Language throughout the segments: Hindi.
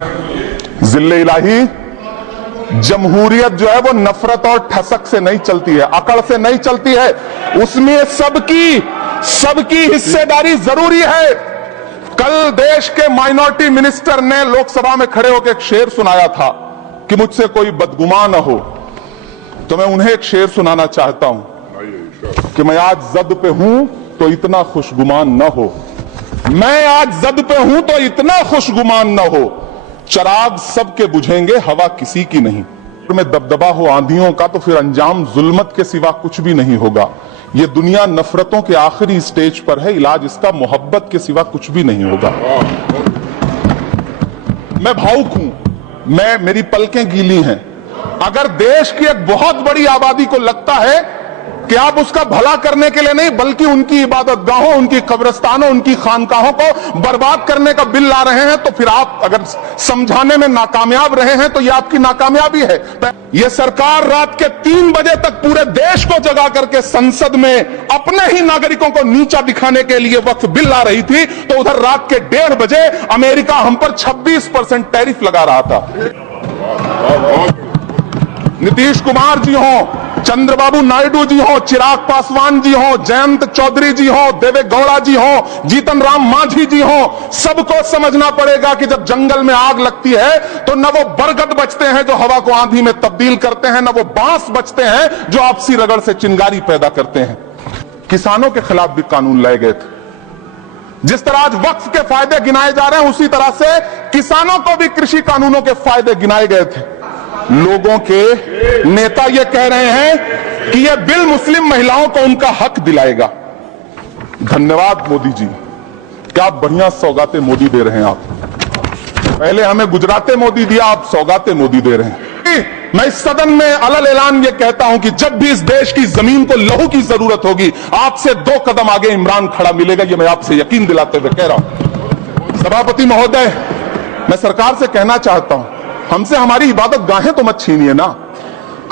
जिल्ले इलाही, जमहूरियत जो है वो नफरत और ठसक से नहीं चलती है, अकड़ से नहीं चलती है, उसमें सबकी हिस्सेदारी जरूरी है। कल देश के माइनॉरिटी मिनिस्टर ने लोकसभा में खड़े होकर एक शेर सुनाया था कि मुझसे कोई बदगुमान न हो, तो मैं उन्हें एक शेर सुनाना चाहता हूं कि मैं आज जद पे हूं तो इतना खुशगुमान न हो, मैं आज जद पे हूं तो इतना खुशगुमान न हो, चराग सबके बुझेंगे हवा किसी की नहीं। में दबदबा हो आंधियों का तो फिर अंजाम जुल्मत के सिवा कुछ भी नहीं होगा। ये दुनिया नफरतों के आखिरी स्टेज पर है, इलाज इसका मोहब्बत के सिवा कुछ भी नहीं होगा। मैं भावुक हूं, मेरी पलकें गीली हैं। अगर देश की एक बहुत बड़ी आबादी को लगता है कि आप उसका भला करने के लिए नहीं बल्कि उनकी इबादतगाहों, उनकी कब्रिस्तानों, उनकी खानकाहों को बर्बाद करने का बिल ला रहे हैं, तो फिर आप अगर समझाने में नाकामयाब रहे हैं तो यह आपकी नाकामयाबी है। यह सरकार रात के 3 बजे तक पूरे देश को जगा करके संसद में अपने ही नागरिकों को नीचा दिखाने के लिए वक्फ बिल ला रही थी, तो उधर रात के 1:30 बजे अमेरिका हम पर 26% टैरिफ लगा रहा था। नीतीश कुमार जी हो, चंद्रबाबू नायडू जी हो, चिराग पासवान जी हो, जयंत चौधरी जी हो, देवे गौड़ा जी हो, जीतन राम मांझी जी हो, सबको समझना पड़ेगा कि जब जंगल में आग लगती है तो न वो बरगद बचते हैं जो हवा को आंधी में तब्दील करते हैं, न वो बांस बचते हैं जो आपसी रगड़ से चिंगारी पैदा करते हैं। किसानों के खिलाफ भी कानून लाए गए थे। जिस तरह आज वक्फ के फायदे गिनाए जा रहे हैं, उसी तरह से किसानों को भी कृषि कानूनों के फायदे गिनाए गए थे। लोगों के नेता ये कह रहे हैं कि यह बिल मुस्लिम महिलाओं को उनका हक दिलाएगा। धन्यवाद मोदी जी, क्या बढ़िया सौगातें मोदी दे रहे हैं आप। पहले हमें गुजराते मोदी दिया, आप सौगातें मोदी दे रहे हैं। मैं इस सदन में अलल ऐलान ये कहता हूं कि जब भी इस देश की जमीन को लहू की जरूरत होगी, आपसे 2 कदम आगे इमरान खड़ा मिलेगा, ये मैं आपसे यकीन दिलाते हुए कह रहा हूं। सभापति महोदय, मैं सरकार से कहना चाहता हूं, हमसे हमारी इबादत गाहें तो मत छीनिए ना,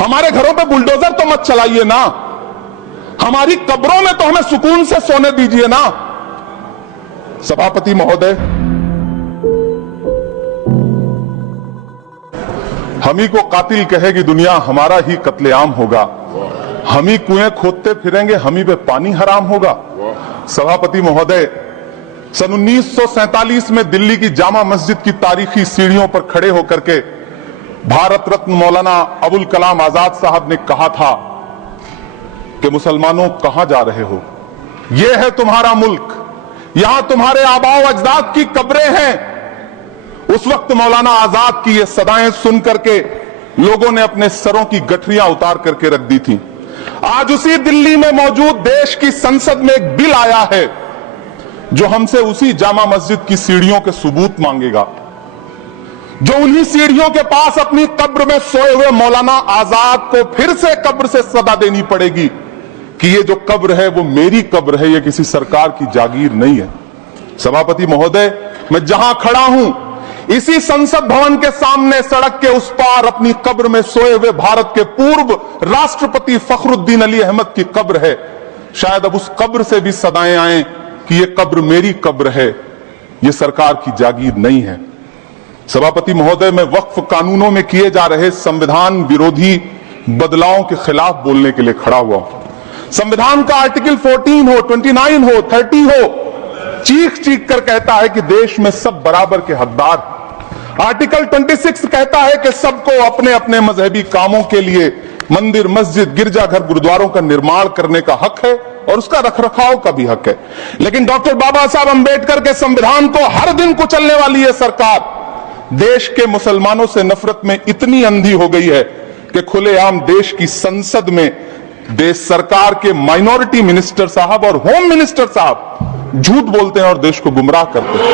हमारे घरों पे बुलडोजर तो मत चलाइए ना, हमारी कब्रों में तो हमें सुकून से सोने दीजिए ना। सभापति महोदय, हम ही को कातिल कहेगी दुनिया, हमारा ही कत्लेआम होगा। हम ही कुएं खोदते फिरेंगे, हम ही पे पानी हराम होगा। सभापति महोदय, सन 1947 में दिल्ली की जामा मस्जिद की तारीखी सीढ़ियों पर खड़े होकर के भारत रत्न मौलाना अबुल कलाम आजाद साहब ने कहा था कि मुसलमानों कहां जा रहे हो, यह है तुम्हारा मुल्क, यहां तुम्हारे आबाओ अजदाद की कब्रें हैं। उस वक्त मौलाना आजाद की ये सदाएं सुन करके लोगों ने अपने सरों की गठरियां उतार करके रख दी थी। आज उसी दिल्ली में मौजूद देश की संसद में एक बिल आया है जो हमसे उसी जामा मस्जिद की सीढ़ियों के सबूत मांगेगा, जो उन्हीं सीढ़ियों के पास अपनी कब्र में सोए हुए मौलाना आजाद को फिर से कब्र से सदा देनी पड़ेगी कि ये जो कब्र है वो मेरी कब्र है, ये किसी सरकार की जागीर नहीं है। सभापति महोदय, मैं जहां खड़ा हूं इसी संसद भवन के सामने सड़क के उस पार अपनी कब्र में सोए हुए भारत के पूर्व राष्ट्रपति फखरुद्दीन अली अहमद की कब्र है। शायद अब उस कब्र से भी सदाएं आए कि ये कब्र मेरी कब्र है, ये सरकार की जागीर नहीं है। सभापति महोदय, मैं वक्फ कानूनों में किए जा रहे संविधान विरोधी बदलावों के खिलाफ बोलने के लिए खड़ा हुआ हूं। संविधान का आर्टिकल 14 हो, 29 हो, 30 हो, चीख चीख कर कहता है कि देश में सब बराबर के हकदार। आर्टिकल 26 कहता है कि सबको अपने अपने मजहबी कामों के लिए मंदिर, मस्जिद, गिरजाघर, गुरुद्वारों का निर्माण करने का हक है और उसका रखरखाव का भी हक है। लेकिन डॉक्टर बाबा साहब अंबेडकर के संविधान को हर दिन कुचलने वाली यह सरकार देश के मुसलमानों से नफरत में इतनी अंधी हो गई है कि खुलेआम देश की संसद में देश सरकार के माइनॉरिटी मिनिस्टर साहब और होम मिनिस्टर साहब झूठ बोलते हैं और देश को गुमराह करते हैं,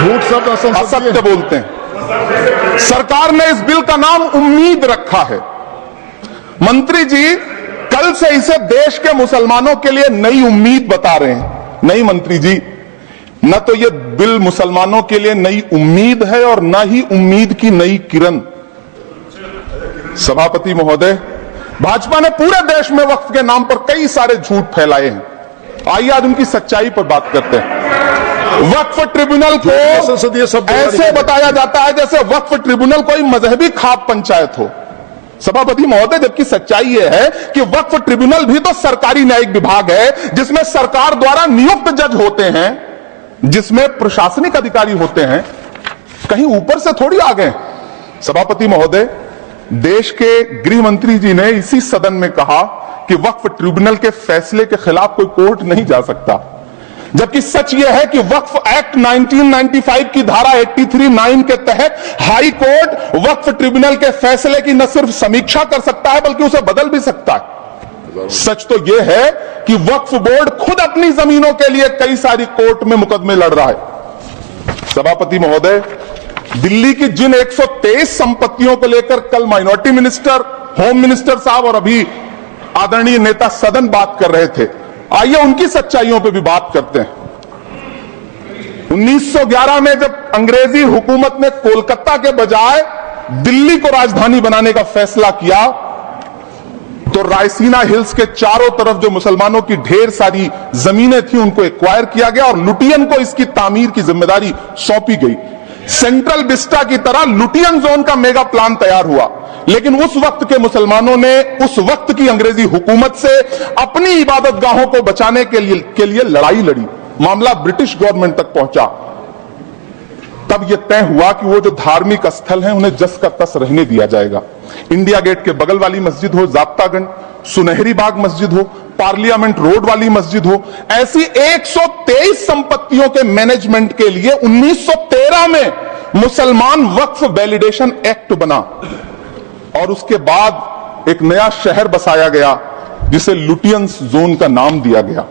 झूठ शब्द असत्य बोलते हैं। सरकार ने इस बिल का नाम उम्मीद रखा है। मंत्री जी कल से इसे देश के मुसलमानों के लिए नई उम्मीद बता रहे हैं। नहीं मंत्री जी, न तो यह बिल मुसलमानों के लिए नई उम्मीद है और न ही उम्मीद की नई किरण। सभापति महोदय, भाजपा ने पूरे देश में वक्फ के नाम पर कई सारे झूठ फैलाए हैं। आइए आज उनकी सच्चाई पर बात करते हैं। वक्फ ट्रिब्यूनल को संसदीय शब्द ऐसे बताया जाता है जैसे वक्फ ट्रिब्यूनल कोई मजहबी खाप पंचायत हो। सभापति महोदय, जबकि सच्चाई यह है कि वक्फ ट्रिब्यूनल भी तो सरकारी न्यायिक विभाग है, जिसमें सरकार द्वारा नियुक्त जज होते हैं, जिसमें प्रशासनिक अधिकारी होते हैं, कहीं ऊपर से थोड़ी आ गए। सभापति महोदय, देश के गृह मंत्री जी ने इसी सदन में कहा कि वक्फ ट्रिब्यूनल के फैसले के खिलाफ कोई कोर्ट नहीं जा सकता, जबकि सच यह है कि वक्फ एक्ट 1995 की धारा 83(9) के तहत हाई कोर्ट वक्फ ट्रिब्यूनल के फैसले की न सिर्फ समीक्षा कर सकता है बल्कि उसे बदल भी सकता है। सच तो यह है कि वक्फ बोर्ड खुद अपनी जमीनों के लिए कई सारी कोर्ट में मुकदमे लड़ रहा है। सभापति महोदय, दिल्ली की जिन 123 संपत्तियों को लेकर कल माइनॉरिटी मिनिस्टर, होम मिनिस्टर साहब और अभी आदरणीय नेता सदन बात कर रहे थे, आइए उनकी सच्चाइयों पे भी बात करते हैं। 1911 में जब अंग्रेजी हुकूमत ने कोलकाता के बजाय दिल्ली को राजधानी बनाने का फैसला किया, तो रायसीना हिल्स के चारों तरफ जो मुसलमानों की ढेर सारी जमीनें थी उनको एक्वायर किया गया और लुटियन को इसकी तामीर की जिम्मेदारी सौंपी गई। सेंट्रल विस्टा की तरह लुटियन जोन का मेगा प्लान तैयार हुआ, लेकिन उस वक्त के मुसलमानों ने उस वक्त की अंग्रेजी हुकूमत से अपनी इबादत गाहों को बचाने के लिए लड़ाई लड़ी। मामला ब्रिटिश गवर्नमेंट तक पहुंचा। तब यह तय हुआ कि वो जो धार्मिक स्थल हैं उन्हें जस का तस रहने दिया जाएगा। इंडिया गेट के बगल वाली मस्जिद हो जाप्तागंज, सुनहरी बाग मस्जिद हो, पार्लियामेंट रोड वाली मस्जिद हो, ऐसी 123 संपत्तियों के मैनेजमेंट के लिए 1913 में मुसलमान वक्फ वैलिडेशन एक्ट बना और उसके बाद एक नया शहर बसाया गया जिसे लुटियंस जोन का नाम दिया गया।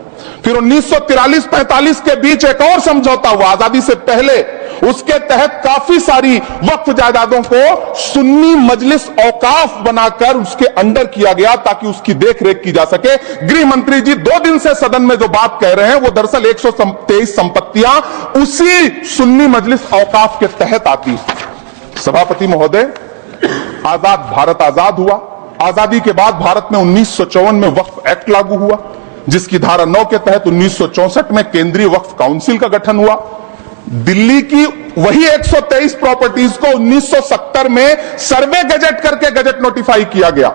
फिर 1943-45 के बीच एक और समझौता हुआ आजादी से पहले, उसके तहत काफी सारी वक्फ जायदादों को सुन्नी मजलिस औकाफ बनाकर उसके अंडर किया गया ताकि उसकी देखरेख की जा सके। गृह मंत्री जी 2 दिन से सदन में जो बात कह रहे हैं वो दरअसल 123 संपत्तियां उसी सुन्नी मजलिस औकाफ के तहत आती। सभापति महोदय, आजाद भारत आजाद हुआ। आजादी के बाद भारत में 1954 में वक्फ एक्ट लागू हुआ, जिसकी धारा 9 के तहत 1964 में केंद्रीय वक्फ काउंसिल का गठन हुआ। दिल्ली की वही 123 प्रॉपर्टीज को 1970 में सर्वे गजट करके गजट नोटिफाई किया गया।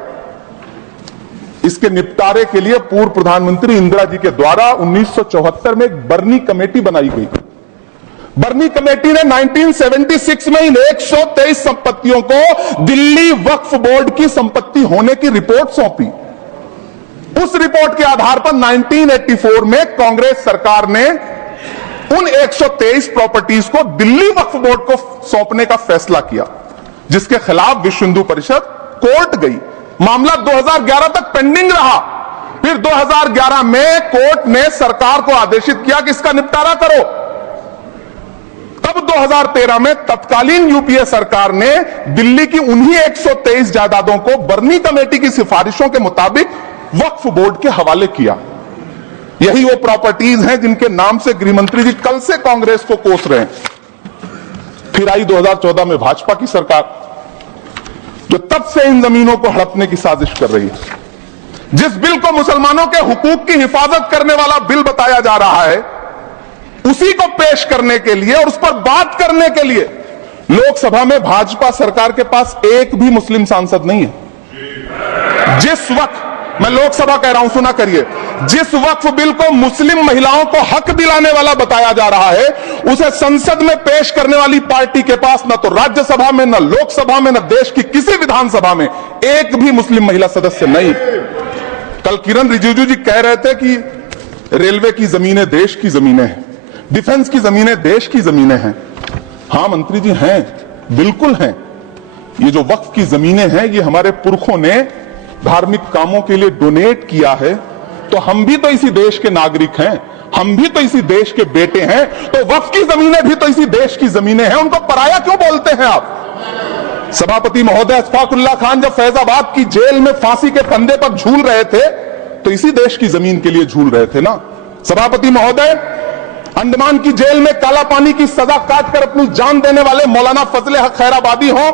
इसके निपटारे के लिए पूर्व प्रधानमंत्री इंदिरा जी के द्वारा 1974 में एक बर्नी कमेटी बनाई गई। बर्नी कमेटी ने 1976 में इन 123 संपत्तियों को दिल्ली वक्फ बोर्ड की संपत्ति होने की रिपोर्ट सौंपी। उस रिपोर्ट के आधार पर 1984 में कांग्रेस सरकार ने उन 123 प्रॉपर्टीज को दिल्ली वक्फ बोर्ड को सौंपने का फैसला किया, जिसके खिलाफ विश्व हिंदू परिषद कोर्ट गई। मामला 2011 तक पेंडिंग रहा। फिर 2011 में कोर्ट ने सरकार को आदेशित किया कि इसका निपटारा करो। तब 2013 में तत्कालीन यूपीए सरकार ने दिल्ली की उन्हीं 123 जायदादों को बर्नी कमेटी की सिफारिशों के मुताबिक वक्फ बोर्ड के हवाले किया। यही वो प्रॉपर्टीज हैं जिनके नाम से गृहमंत्री जी कल से कांग्रेस को कोस रहे हैं। फिर आई 2014 में भाजपा की सरकार, जो तब से इन जमीनों को हड़पने की साजिश कर रही है। जिस बिल को मुसलमानों के हुकूक की हिफाजत करने वाला बिल बताया जा रहा है, उसी को पेश करने के लिए और उस पर बात करने के लिए लोकसभा में भाजपा सरकार के पास एक भी मुस्लिम सांसद नहीं है। जिस वक्त, मैं लोकसभा कह रहा हूं, सुना करिए, जिस वक्फ बिल को मुस्लिम महिलाओं को हक दिलाने वाला बताया जा रहा है, उसे संसद में पेश करने वाली पार्टी के पास न तो राज्यसभा में, न लोकसभा में, न देश की किसी विधानसभा में एक भी मुस्लिम महिला सदस्य नहीं। कल किरण रिजिजू जी कह रहे थे कि रेलवे की जमीनें देश की जमीनें हैं, डिफेंस की जमीनें देश की जमीनें हैं। हां मंत्री जी, हैं, बिल्कुल हैं। ये जो वक्फ की जमीनें हैं, ये हमारे पुरखों ने धार्मिक कामों के लिए डोनेट किया है, तो हम भी तो इसी देश के नागरिक हैं, हम भी तो इसी देश के बेटे हैं, तो वक्फ की जमीनें भी तो इसी देश की जमीनें हैं। उनको पराया क्यों बोलते हैं आप? सभापति महोदय, अशफाकुल्लाह खान जब फैजाबाद की जेल में फांसी के फंदे पर झूल रहे थे, तो इसी देश की जमीन के लिए झूल रहे थे ना। सभापति महोदय, अंडमान की जेल में काला पानी की सजा काटकर अपनी जान देने वाले मौलाना फजले हक खैराबादी हो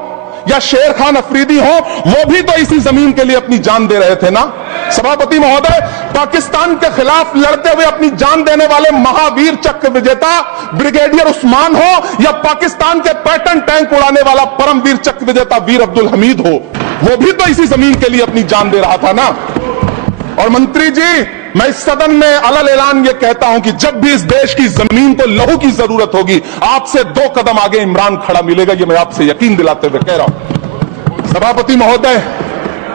या शेर खान अफरीदी हो, वो भी तो इसी जमीन के लिए अपनी जान दे रहे थे ना। सभापति महोदय, पाकिस्तान के खिलाफ लड़ते हुए अपनी जान देने वाले महावीर चक्र विजेता ब्रिगेडियर उस्मान हो या पाकिस्तान के पैटर्न टैंक उड़ाने वाला परमवीर चक्र विजेता वीर अब्दुल हमीद हो, वो भी तो इसी जमीन के लिए अपनी जान दे रहा था ना। और मंत्री जी, मैं इस सदन में अलग ऐलान ये कहता हूं कि जब भी इस देश की जमीन को लहू की जरूरत होगी, आपसे 2 कदम आगे इमरान खड़ा मिलेगा, ये मैं आपसे यकीन दिलाते हुए कह रहा हूं। सभापति महोदय,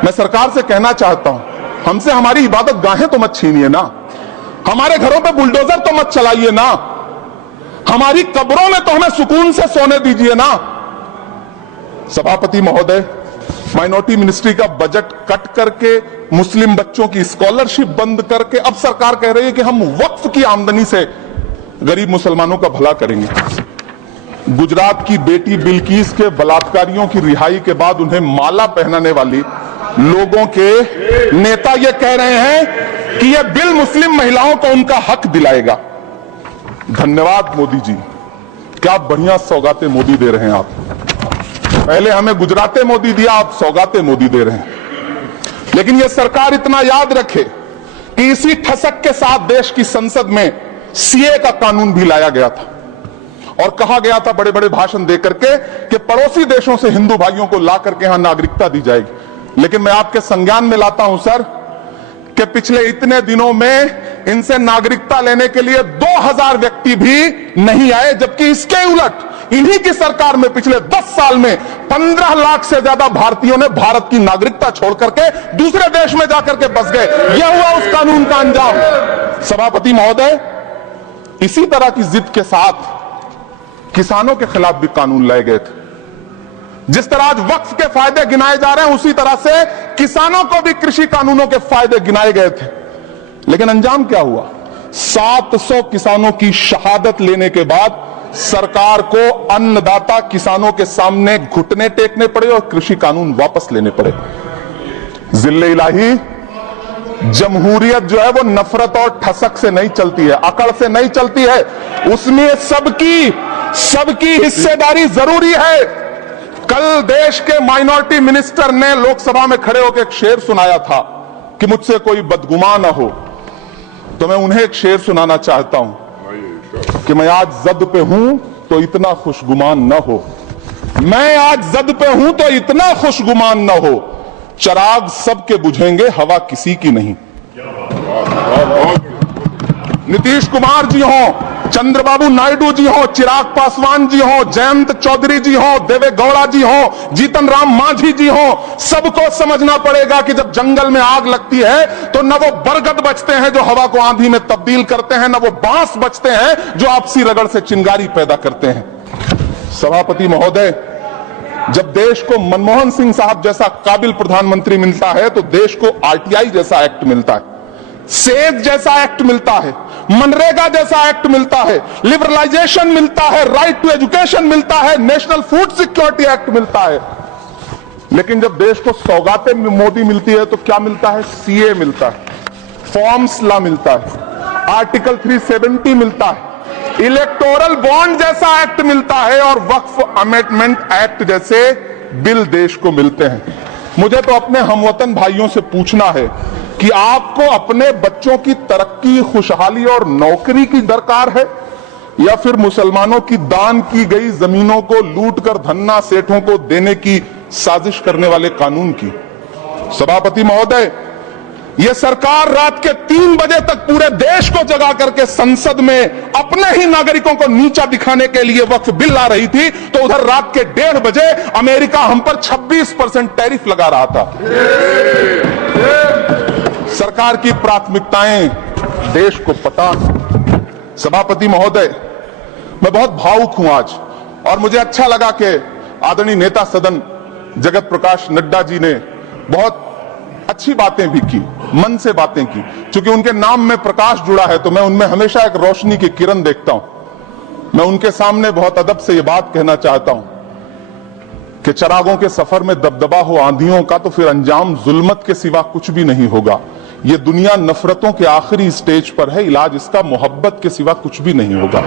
मैं सरकार से कहना चाहता हूं, हमसे हमारी इबादत गाहें तो मत छीनिए ना, हमारे घरों पे बुलडोजर तो मत चलाइए ना, हमारी कब्रों में तो हमें सुकून से सोने दीजिए ना। सभापति महोदय, माइनॉरिटी मिनिस्ट्री का बजट कट करके, मुस्लिम बच्चों की स्कॉलरशिप बंद करके अब सरकार कह रही है कि हम वक्फ की आमदनी से गरीब मुसलमानों का भला करेंगे। गुजरात की बेटी बिल्किस के बलात्कारियों की रिहाई के बाद उन्हें माला पहनाने वाली लोगों के नेता ये कह रहे हैं कि यह बिल मुस्लिम महिलाओं को उनका हक दिलाएगा। धन्यवाद मोदी जी, क्या बढ़िया सौगातें मोदी दे रहे हैं आप। पहले हमें गुजराते मोदी दिया, आप सौगाते मोदी दे रहे हैं। लेकिन यह सरकार इतना याद रखे कि इसी ठसक के साथ देश की संसद में सीए का कानून भी लाया गया था और कहा गया था बड़े बड़े भाषण देकर के कि पड़ोसी देशों से हिंदू भाइयों को ला करके यहां नागरिकता दी जाएगी। लेकिन मैं आपके संज्ञान में लाता हूं सर कि पिछले इतने दिनों में इनसे नागरिकता लेने के लिए 2000 व्यक्ति भी नहीं आए, जबकि इसके उलट इन्हीं की सरकार में पिछले 10 साल में 15 लाख से ज्यादा भारतीयों ने भारत की नागरिकता छोड़ करके दूसरे देश में जाकर के बस गए। यह हुआ उस कानून का अंजाम। सभापति महोदय, इसी तरह की जिद के साथ किसानों के खिलाफ भी कानून लाए गए थे। जिस तरह आज वक्फ के फायदे गिनाए जा रहे हैं, उसी तरह से किसानों को भी कृषि कानूनों के फायदे गिनाए गए थे। लेकिन अंजाम क्या हुआ? 700 किसानों की शहादत लेने के बाद सरकार को अन्नदाता किसानों के सामने घुटने टेकने पड़े और कृषि कानून वापस लेने पड़े। जिल्ले इलाही, जमहूरियत जो है वो नफरत और ठसक से नहीं चलती है, अकड़ से नहीं चलती है, उसमें सबकी हिस्सेदारी जरूरी है। कल देश के माइनॉरिटी मिनिस्टर ने लोकसभा में खड़े होकर एक शेर सुनाया था कि मुझसे कोई बदगुमान न हो, तो मैं उन्हें एक शेर सुनाना चाहता हूं कि मैं आज जद पे हूं तो इतना खुशगुमान न हो, मैं आज जद पे हूं तो इतना खुशगुमान न हो, चराग सबके बुझेंगे हवा किसी की नहीं। नीतीश कुमार जी हो, चंद्रबाबू नायडू जी हो, चिराग पासवान जी हो, जयंत चौधरी जी हो, देवे गौड़ा जी हो, जीतन राम मांझी जी हो, सबको समझना पड़ेगा कि जब जंगल में आग लगती है तो न वो बरगद बचते हैं जो हवा को आंधी में तब्दील करते हैं, न वो बांस बचते हैं जो आपसी रगड़ से चिंगारी पैदा करते हैं। सभापति महोदय, जब देश को मनमोहन सिंह साहब जैसा काबिल प्रधानमंत्री मिलता है तो देश को आरटीआई जैसा एक्ट मिलता है, सेज जैसा एक्ट मिलता है, मनरेगा जैसा एक्ट मिलता है, लिबरलाइजेशन मिलता है, राइट टू एजुकेशन मिलता है, नेशनल फूड सिक्योरिटी एक्ट मिलता है। लेकिन जब देश को सौगातें मोदी मिलती है तो क्या मिलता है? सीए मिलता है, फॉर्म्स लॉ मिलता है, आर्टिकल 370 मिलता है, इलेक्टोरल बॉन्ड जैसा एक्ट मिलता है और वक्फ अमेंडमेंट एक्ट जैसे बिल देश को मिलते हैं। मुझे तो अपने हमवतन भाइयों से पूछना है कि आपको अपने बच्चों की तरक्की, खुशहाली और नौकरी की दरकार है या फिर मुसलमानों की दान की गई जमीनों को लूट कर धन्ना सेठों को देने की साजिश करने वाले कानून की? सभापति महोदय, यह सरकार रात के 3 बजे तक पूरे देश को जगा करके संसद में अपने ही नागरिकों को नीचा दिखाने के लिए वक्फ बिल ला रही थी, तो उधर रात के 1:30 बजे अमेरिका हम पर 26% टैरिफ लगा रहा था। सरकार की प्राथमिकताएं देश को पता। सभापति महोदय, मैं बहुत भावुक हूं आज और मुझे अच्छा लगा कि आदरणीय नेता सदन जगत प्रकाश नड्डा जी ने बहुत अच्छी बातें भी की, मन से बातें की। चूंकि उनके नाम में प्रकाश जुड़ा है तो मैं उनमें हमेशा एक रोशनी की किरण देखता हूं। मैं उनके सामने बहुत अदब से यह बात कहना चाहता हूं कि चरागों के सफर में दबदबा हो आंधियों का तो फिर अंजाम जुल्मत के सिवा कुछ भी नहीं होगा। ये दुनिया नफरतों के आखिरी स्टेज पर है, इलाज इसका मोहब्बत के सिवा कुछ भी नहीं होगा।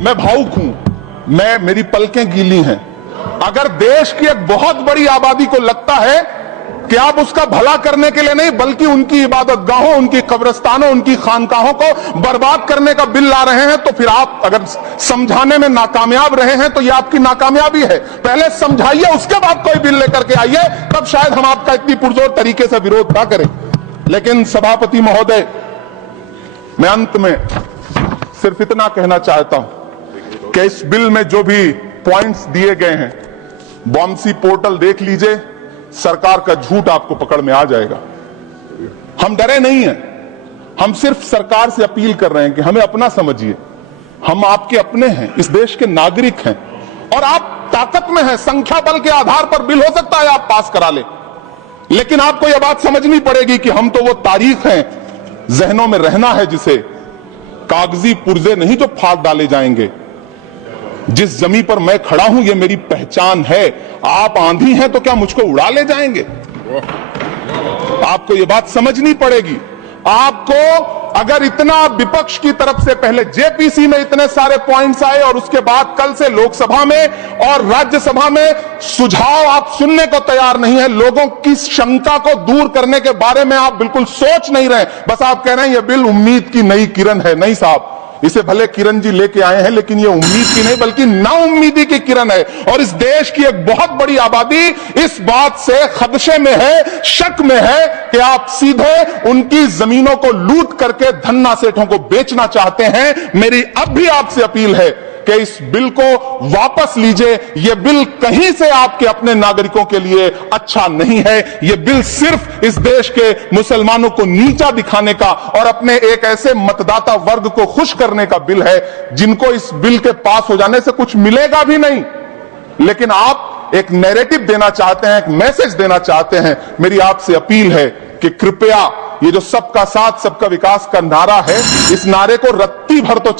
मैं भावुक हूं, मेरी पलकें गीली हैं। अगर देश की एक बहुत बड़ी आबादी को लगता है कि आप उसका भला करने के लिए नहीं बल्कि उनकी इबादत गाहों, उनकी कब्रिस्तानों, उनकी खानकाहों को बर्बाद करने का बिल ला रहे हैं। तो फिर आप अगर समझाने में नाकामयाब रहे हैं तो यह आपकी नाकामयाबी है। पहले समझाइए, उसके बाद कोई बिल लेकर के आइए, तब शायद हम आपका इतनी पुरजोर तरीके से विरोध ना करें। लेकिन सभापति महोदय, मैं अंत में सिर्फ इतना कहना चाहता हूं कि इस बिल में जो भी पॉइंट्स दिए गए हैं, बॉम्सी पोर्टल देख लीजिए, सरकार का झूठ आपको पकड़ में आ जाएगा। हम डरे नहीं हैं, हम सिर्फ सरकार से अपील कर रहे हैं कि हमें अपना समझिए। हम आपके अपने हैं, इस देश के नागरिक हैं और आप ताकत में हैं। संख्या बल के आधार पर बिल हो सकता है आप पास करा ले, लेकिन आपको यह बात समझनी पड़ेगी कि हम तो वो तारीख हैं, जहनों में रहना है जिसे, कागजी पुर्जे नहीं जो फाड़ डाले जाएंगे। जिस जमीन पर मैं खड़ा हूं ये मेरी पहचान है। आप आंधी हैं तो क्या मुझको उड़ा ले जाएंगे? आपको ये बात समझनी पड़ेगी। आपको अगर इतना विपक्ष की तरफ से पहले जेपीसी में इतने सारे पॉइंट्स आए और उसके बाद कल से लोकसभा में और राज्यसभा में सुझाव आप सुनने को तैयार नहीं है, लोगों की शंका को दूर करने के बारे में आप बिल्कुल सोच नहीं रहे, बस आप कह रहे हैं यह बिल उम्मीद की नई किरण है। नहीं साहब, इसे भले किरण जी लेके आए हैं लेकिन ये उम्मीद की नहीं बल्कि नाउम्मीदी की किरण है। और इस देश की एक बहुत बड़ी आबादी इस बात से खदशे में है, शक में है कि आप सीधे उनकी जमीनों को लूट करके धन्ना सेठों को बेचना चाहते हैं। मेरी अब भी आपसे अपील है कि इस बिल को वापस लीजिए। यह बिल कहीं से आपके अपने नागरिकों के लिए अच्छा नहीं है। यह बिल सिर्फ इस देश के मुसलमानों को नीचा दिखाने का और अपने एक ऐसे मतदाता वर्ग को खुश करने का बिल है जिनको इस बिल के पास हो जाने से कुछ मिलेगा भी नहीं, लेकिन आप एक नैरेटिव देना चाहते हैं, एक मैसेज देना चाहते हैं। मेरी आपसे अपील है कि कृपया ये जो सबका साथ सबका विकास का नारा है, इस नारे को रत्ती भर तो